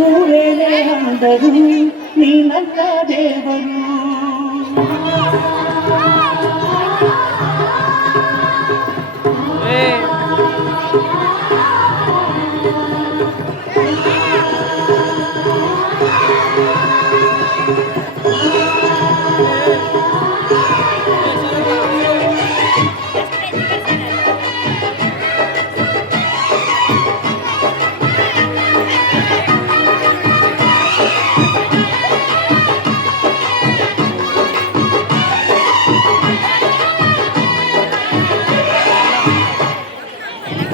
ಊರೇನೇ ಅಂದರು ನೀ ನನ್ನ ದೇವರು.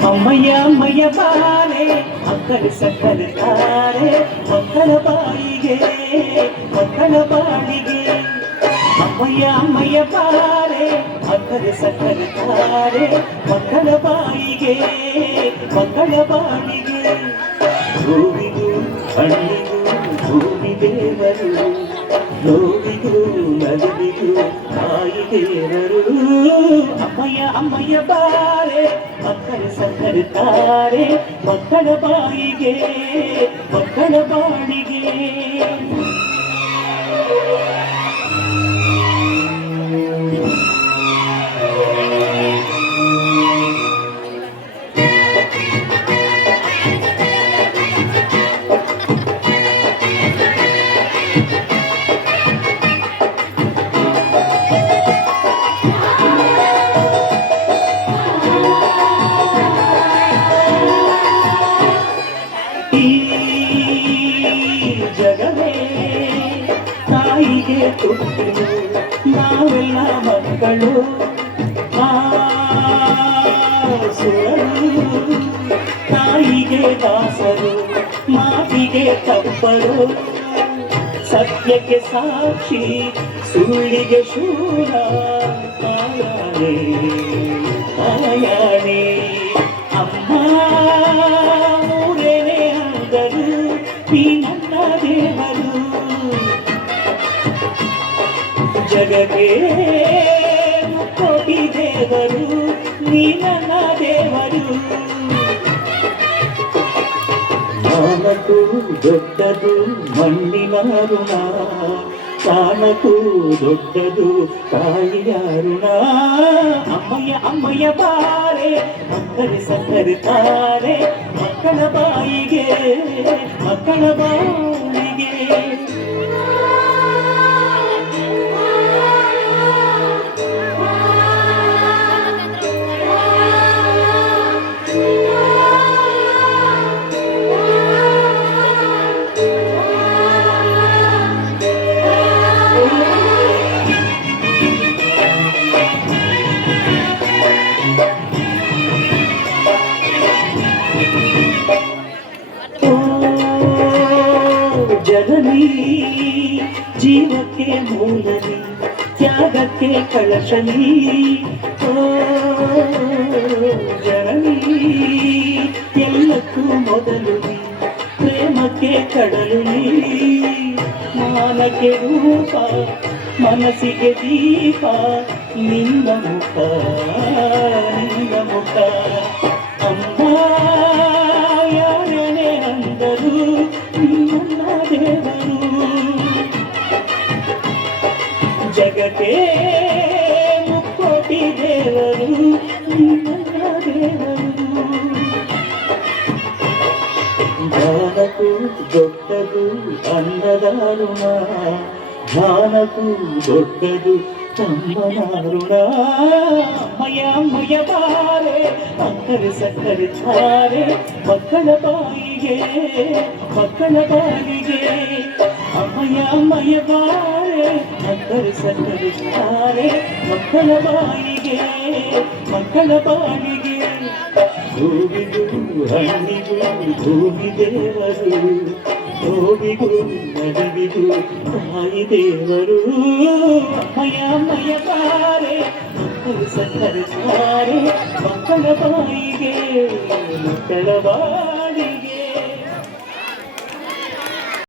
ಅಮ್ಮಯ್ಯ ಅಮ್ಮಯ್ಯ ಬಾರೆ ಮಕ್ಕಳು ಸಕ್ಕರೆ ತಾರೆ ಮಕ್ಕಳ ಬಾಯಿಗೆ ಮಕ್ಕಳ ಬಾಳಿಗೆ. ಅಮ್ಮಯ್ಯ ಅಮ್ಮಯ್ಯ ಬಾರೆ ಮಕ್ಕಳು ಸಕ್ಕರೆ ತಾರೆ ಮಕ್ಕಳ ಬಾಯಿಗೆ ಮಕ್ಕಳ ಬಾಳಿಗೆ. ಹೂವಿಗೂ ಹಣ್ಣಿಗೂ ಭೂಮಿ ದೇವರು, ನೋವಿಗೂ ನಲಿವಿಗೂ ತಾಯಿ ದೇವರು. ಅಮ್ಮಯ್ಯ ಅಮ್ಮಯ್ಯ ಬಾರೆ ಮಕ್ಕಳು ಸಕ್ಕರೆ ತಾರೆ ಮಕ್ಕಳ ಬಾಯಿಗೆ ಮಕ್ಕಳ ಬಾಳಿಗೆ. ಜಗವೇ ತಾಯಿಗೆ ಕೊಟ್ಟರು ನಾವೆಲ್ಲ ಮಕ್ಕಳು. ತಾಯಿಗೆ ದಾಸರು ಮಾತಿಗೆ ತಪ್ಪರು. ಸತ್ಯಕ್ಕೆ ಸಾಕ್ಷಿ ಸುಳ್ಳಿಗೆ ಶೂರ ಆಯಾಣೆ ಆಯಾಣೆ. ಅಮ್ಮ ಊರೇನೇ ಅಂದರು ನೀ ನನ್ನ ದೇವರು. ಜಗಕ್ಕೆ ಮುಕ್ಕೋಟಿ ದೇವರು ನೀ ನನ್ನ ದೇವರು. ಜ್ಞಾನಕ್ಕೂ ದೊಡ್ಡದು ಮಣ್ಣಿನ ಋಣ, ಪ್ರಾಣಕ್ಕೂ ದೊಡ್ಡದು ತಾಯಿಯ ಋಣ. ಅಮ್ಮಯ್ಯ ಅಮ್ಮಯ್ಯ ಬಾರೆ ಮಕ್ಕಳು ಸಕ್ಕರೆ ತಾರೆ ಮಕ್ಕಳ ಬಾಯಿಗೆ ಮಕ್ಕಳ ಬಾಳಿಗೆ. ಜನನಿ ಜೀವಕ್ಕೆ ಮೂಲನಿ ತ್ಯಾಗಕ್ಕೆ ಕಳಶನಿ. ಜನನಿ ಎಲ್ಲಕ್ಕೂ ಮೊದಲು ನೀ ಪ್ರೇಮಕ್ಕೆ ಕಡಲು ನೀ. ಮಾನಕ್ಕೆ ರೂಪ ಮನಸ್ಸಿಗೆ ದೀಪ ನಿನ್ನ ಮುಖ ನಿನ್ನ ಮುಖ. ಅಮ್ಮ ಯಾರನೇ ಅಂದರು ನನ್ನ ದೇವರು. ಜಗಕ್ಕೆ ಮುಕ್ಕೋಟಿ ದೇವರು ನನ್ನ ದೇವರು. ಜ್ಞಾನಕ್ಕೂ ದೊಡ್ಡದು ಅನ್ನದ ಋಣ, ಜ್ಞಾನಕ್ಕೂ ದೊಡ್ಡದು ತಮ್ಮನ ಋಣ. ಅಮ್ಮಯ್ಯ ಅಮ್ಮಯ್ಯ ಬಾರೆ ಮಕ್ಕಳು ಸಕ್ಕರೆ ತಾರೆ ಮಕ್ಕಳ ಬಾಯಿಗೆ ಮಕ್ಕಳ ಬಾಯಿಗೆ. ಅಮ್ಮಯ್ಯ ಅಮ್ಮಯ್ಯ ಬಾರೆ ಮಕ್ಕಳು ಸಕ್ಕರೆ ತಾರೆ ಮಕ್ಕಳ ಬಾಯಿಗೆ ಮಕ್ಕಳ ಬಾಯಿಗೆ. ಹೂವಿಗೂ ಹಣ್ಣಿಗೂ ಭೂಮಿ ದೇವರು, ನೋವಿಗೂ ನಲಿವಿಗೂ ತಾಯಿ ದೇವರು. ಅಮ್ಮಯ್ಯ ಅಮ್ಮಯ್ಯ ಬಾರೆ ಮಕ್ಕಳು ಸಕ್ಕರೆ ತಾರೆ ಮಕ್ಕಳ ಬಾಯಿಗೆ ಮಕ್ಕಳ ಬಾಳಿಗೆ.